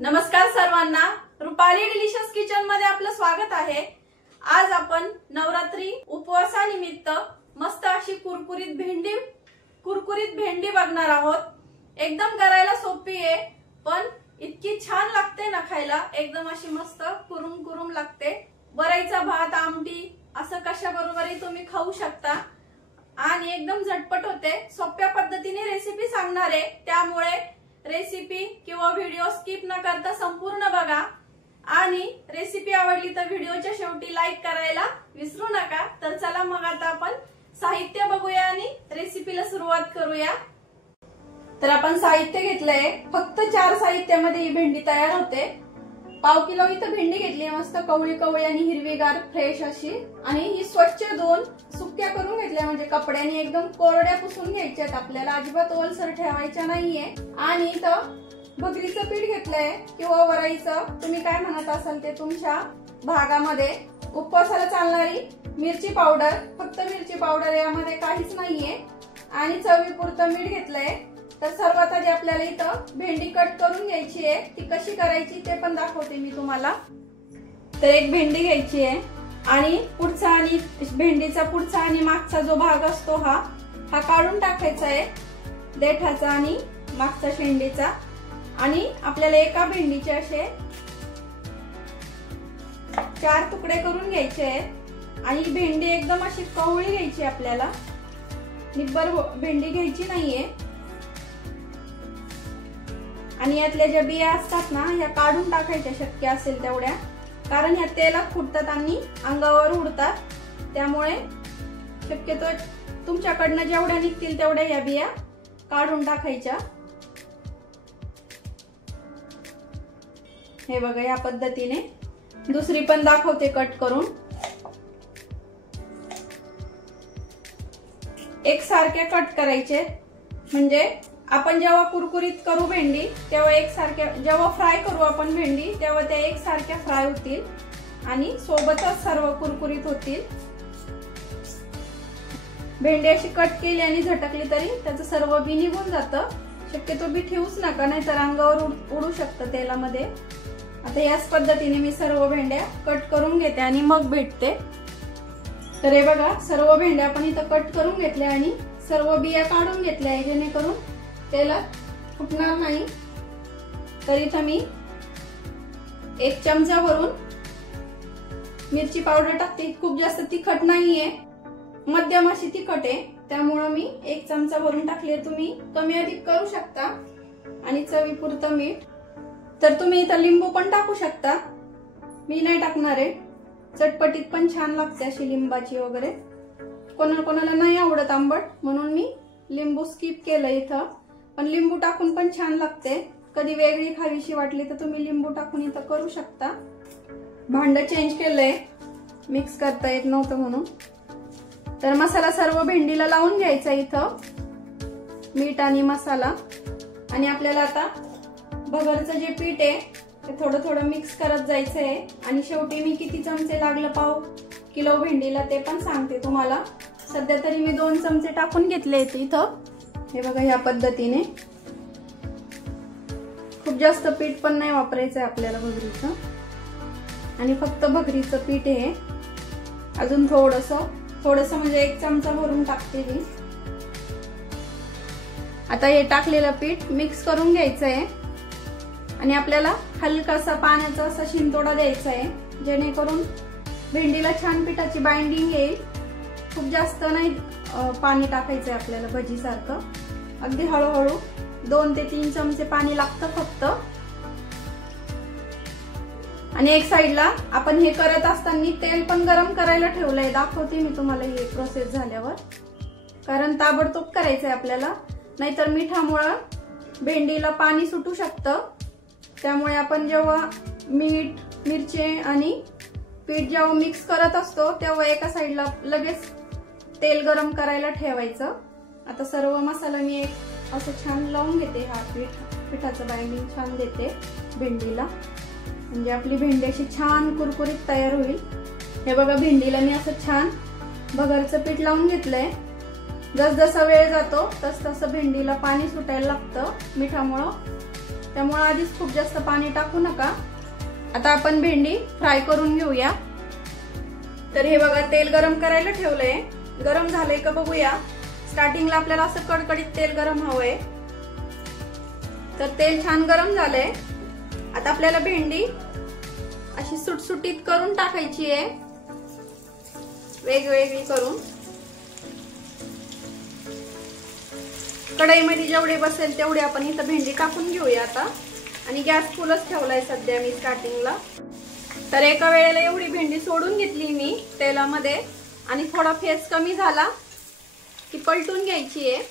नमस्कार सर्वांना, Rupali delicious kitchen मध्ये आपलं स्वागत आहे। आज आपण नवरात्री उपवासानिमित्त मस्त अशी कुरकुरीत भेंडी बघणार आहोत। एकदम करायला सोपी आहे, पण इतकी छान लागते ना खायला, एकदम अशी मस्त कुरुम कुरुम लागते। वरईचा भात, आमटी असं कशा बरोबरही तुम्ही खाऊ शकता आणि एकदम झटपट होते। सोप्या पद्धतीने रेसिपी सांगणार आहे, त्यामुळे रेसिपी किंवा व्हिडिओ स्किप न करता संपूर्ण बघा आणि रेसिपी आवडली तर व्हिडिओच्या शेवटी लाईक करायला विसरू नका। तर चला मग आता आपण साहित्य बघूया आणि रेसिपीला सुरुवात करूया। तर आपण साहित्य घेतलंय, फक्त 4 साहित्यामध्ये ही भेंडी तयार होते। पाव किलो इथं भेंडी घेतली आहे, मस्त कवळी कवळी आणि हिरवीगार फ्रेश अशी, आणि ही स्वच्छ धुवून सुक्या करून घेतल्या, म्हणजे कपड्याने एकदम कोरड्या पुसून घ्यायच्यात आपल्याला, अजिबात ओलसर ठेवायच्या नाहीये। आणि इथं भगरीचं पीठ घेतलंय किंवा वरईचं, तुम्ही काय म्हणत असाल ते तुमच्या भागामध्ये। उपवासाला चालणारी मिरची पावडर, फक्त मिरची पावडर, यामध्ये काहीच नाहीये। आणि चवीपुरतं मीठ घेतलंय। तर सर्वात आधी आपल्याला इथं भेंडी कट करून घ्यायची आहे, ती कशी करायची ते पण दाखवते मी तुम्हाला। तर एक भेंडी घ्यायची आहे आणि पुढचा आणि भेंडीचा पुढचा आणि मागचा जो भाग असतो हा काढून टाकायचा आहे, देठाचा आणि मागचा शेंडीचा। आणि आपल्याला एका भेंडीचे असे 4 तुकडे करून घ्यायचे आहेत आणि भेंडी एकदम अशी कवळी घ्यायची आपल्याला, निब्बर भेंडी घ्यायची नाहीये। आणि यातल्या ज्या बिया असतात ना, ह्या काढून टाकायच्या शक्य असेल तेवढ्या, कारण ह्या तेलात फुटतात आणि अंगावर उडतात, त्यामुळे शक्यतो तुमच्याकडनं जेवढ्या निघतील तेवढ्या या बिया काढून टाकायच्या। हे बघा, या पद्धतीने दुसरी पण दाखवते कट करून। एकसारखे कट करायचे, म्हणजे आपण जेव्हा कुरकुरीत करू भेंडी तेव्हा एकसारख्या, जेव्हा फ्राय करू आपण भेंडी तेव्हा त्या एकसारख्या फ्राय होतील आणि सोबतच सर्व कुरकुरीत होतील। भेंडी अशी कट केली आणि झटकली तरी त्याचं सर्व बी निघून जातं। शक्यतो बी ठेवूच नका, नाहीतर अंगावर उडू शकतं तेलामध्ये। आता याच पद्धतीने मी सर्व भेंड्या कट करून घेते आणि मग भेटते। तर हे बघा, सर्व भेंड्या आपण इथं कट करून घेतल्या आणि सर्व बिया काढून घेतल्या आहे, जेणेकरून तेलात फुटणार नाही। तर इथं मी 1 चमचा भरून मिरची पावडर टाकते। खूप जास्त तिखट नाहीये, मध्यम अशी तिखट आहे, त्यामुळे मी 1 चमचा भरून टाकले, तुम्ही कमी अधिक करू शकता। आणि चवीपुरतं मीठ। तर तुम्ही इथं लिंबू पण टाकू शकता, मी नाही टाकणार आहे, चटपटीत पण छान लागते अशी लिंबाची वगैरे। कोणाला नाही आवडत आंबट, म्हणून मी लिंबू स्किप केलं इथं, पण लिंबू टाकून पण छान लागते। कधी वेगळी खावीशी वाटली तर तुम्ही लिंबू टाकून इथं करू शकता। भांड चेंज केलंय, मिक्स करता येत नव्हतं म्हणून। तर मसाला सर्व भेंडीला लावून घ्यायचा इथं, मीठ आणि मसाला। आणि आपल्याला आता भगरचं जे पीठ आहे ते थोडं थोडं मिक्स करत जायचंय। आणि शेवटी मी किती चमचे लागलं पाव किलो भेंडीला ते पण सांगते तुम्हाला। सध्या तरी मी 2 चमचे टाकून घेतले इथं, हे बघा, ह्या पद्धतीने। खूप जास्त पीठ पण नाही वापरायचंय आपल्याला भगरीचं, आणि फक्त भगरीचं पीठ आहे। अजून थोडस म्हणजे 1 चमचा भरून टाकते मी। आता हे टाकलेलं पीठ मिक्स करून घ्यायचंय आणि आपल्याला हलकासा पाण्याचा असा शिंतोडा द्यायचा आहे, जेणेकरून भेंडीला छान पिठाची बाइंडिंग येईल। खूप जास्त नाही पाणी टाकायचंय आपल्याला भजीसारखं, अगदी हळूहळू 2 ते 3 चमचे पाणी लागतं फक्त। आणि एक साइडला आपण हे करत असताना तेल पण गरम करायला ठेवलंय, दाखवते मी तुम्हाला ही प्रोसेस झाल्यावर, कारण ताबडतोब करायचंय आपल्याला, नाहीतर मिठामुळे भेंडीला पाणी सुटू शकतं। त्यामुळे आपण जेव्हा मीठ, मिरची आणि पीठ जेव्हा मिक्स करत असतो तेव्हा एका साइडला लगेच तेल गरम करायला ठेवायचं। आता सर्व मसाला मी असं छान लावून घेते, हा पिठाचं बाइंडिंग छान देते भेंडीला, म्हणजे आपली भेंडी अशी छान कुरकुरीत तयार होईल। हे बघा, भेंडीला मी असं छान भगरचं पीठ लावून घेतलंय। जसजसा वेळ जातो तसतसं भेंडीला पाणी सुटायला लागतं मिठामुळं, त्यामुळे आधीच खूप जास्त पाणी टाकू नका। आता आपण भेंडी फ्राय करून घेऊया। तर हे बघा तेल गरम करायला ठेवलंय, गरम झालंय का बघूया। स्टार्टिंगला आपल्याला असं कडकडीत तेल गरम हवंय। तर तेल छान गरम झालंय। आता आपल्याला भेंडी अशी सुटसुटीत करून टाकायची आहे, वेगवेगळी करून। कढईमध्ये जेवढे बसेल तेवढे आपण इथं भेंडी टाकून घेऊया आता। आणि गॅस फुलच ठेवलाय सध्या मी स्टार्टिंगला। तर एका वेळेला एवढी भेंडी सोडून घेतली मी तेलामध्ये आणि थोडा फेस कमी झाला की पलटून घ्यायची आहे।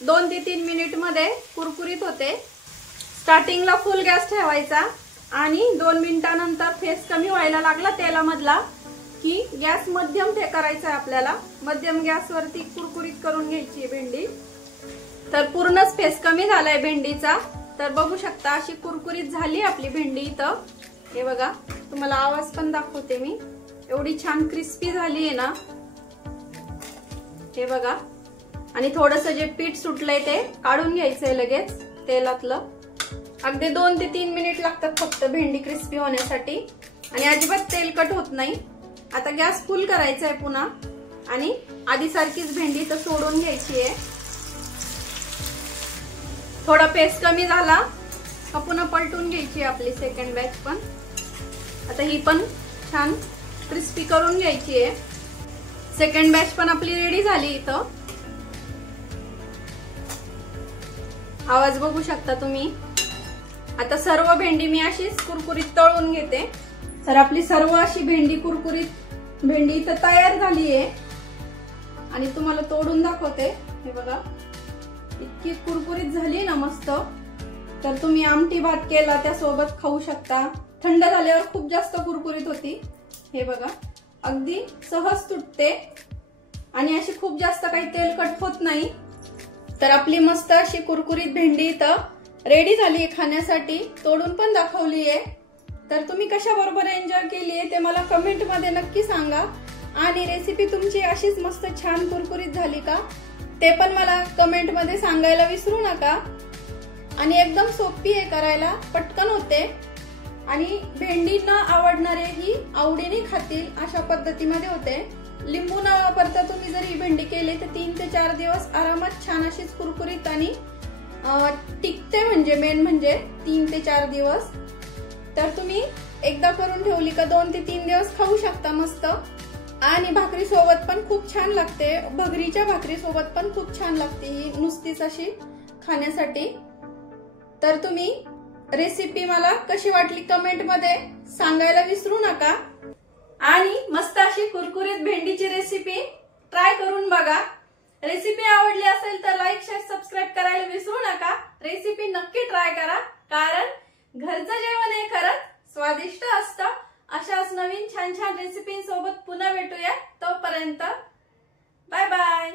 2 ते 3 मिनिट मध्ये कुरकुरीत होते। स्टार्टिंगला फुल गॅस ठेवायचा आणि 2 मिनिटांनंतर फेस कमी व्हायला लागला तेलामधला की गॅस मध्यम करायचा आहे आपल्याला। मध्यम गॅसवरती कुरकुरीत करून घ्यायची भेंडी। तर पूर्णच फेस कमी झालाय भेंडीचा। तर बघू शकता अशी कुरकुरीत झाली आपली भेंडी इथं। हे बघा, तुम्हाला आवाज पण दाखवते मी, एवढी छान क्रिस्पी झाली आहे ना, हे बघा। आणि थोडंसं जे पीठ सुटलंय ते काढून घ्यायचंय लगेच तेलातलं। अगदी 2 ते 3 मिनिट लागतात फक्त भेंडी क्रिस्पी होण्यासाठी आणि अजिबात तेलकट होत नाही। आता गॅस फुल करायचा आहे पुन्हा आणि आधी सारखीच भेंडी इथं सोडून घ्यायची आहे। थोडा फेस कमी झाला का पुन्हा पलटून घ्यायची आपली सेकंड बॅच पण। आता ही पण छान क्रिस्पी करून घ्यायची आहे। सेकंड बॅच पण आपली रेडी झाली इथं। आवाज बघू शकता तुम्ही। आता सर्व भेंडी मी अशीच कुरकुरीत तळून घेते। तर आपली सर्व अशी भेंडी कुरकुरीत भेंडी इथं तयार झाली आहे आणि तुम्हाला तोडून दाखवते। हे बघा, इतकी कुरकुरीत झाली ना मस्त। तर तुम्ही आमटी भात केला त्यासोबत खाऊ शकता। थंड झाल्यावर खूप जास्त कुरकुरीत होती। हे बघा, अगदी सहज तुटते आणि अशी खूप जास्त काही तेलकट होत नाही। तर आपली मस्त अशी कुरकुरीत भेंडी इथं रेडी झाली खाण्यासाठी, तोडून पण दाखवली आहे। तर तुम्ही कशा बरोबर एन्जॉय केली आहे ते मला कमेंट मध्ये नक्की सांगा। आणि रेसिपी तुमची अशीच मस्त छान कुरकुरीत झाली का ते पण मला कमेंट मध्ये सांगायला विसरू नका। आणि एकदम सोपी आहे करायला, पटकन होते आणि भेंडी न आवडणारेही आवडीने खातील अशा पद्धतीमध्ये होते। लिंबू न वापरता तुम्ही जर ही भेंडी केली तर 3 ते 4 दिवस आरामात छान अशीच कुरकुरीत आणि टिकते। म्हणजे मेन म्हणजे 3 ते 4 दिवस। तर तुम्ही एकदा करून ठेवली का 2 ते 3 दिवस खाऊ शकता मस्त। आणि भाकरी सोबत पण खूप छान लागते, भगरीच्या भाकरी सोबत पण खूप छान लागते ही नुसतीच अशी खाण्यासाठी। तर तुम्ही रेसिपी मला कशी वाटली कमेंट मध्ये सांगायला विसरू नका। आणि मस्त अशी कुरकुरीत भेंडीची रेसिपी ट्राय करून बघा। रेसिपी आवडली असेल तर लाईक, शेअर, सबस्क्राईब करायला विसरू नका। रेसिपी नक्की ट्राय करा, कारण घरचं जेवण हे खरंच स्वादिष्ट असतं। अशाच नवीन छान छान रेसिपींसोबत पुन्हा भेटूया। तोपर्यंत बाय बाय।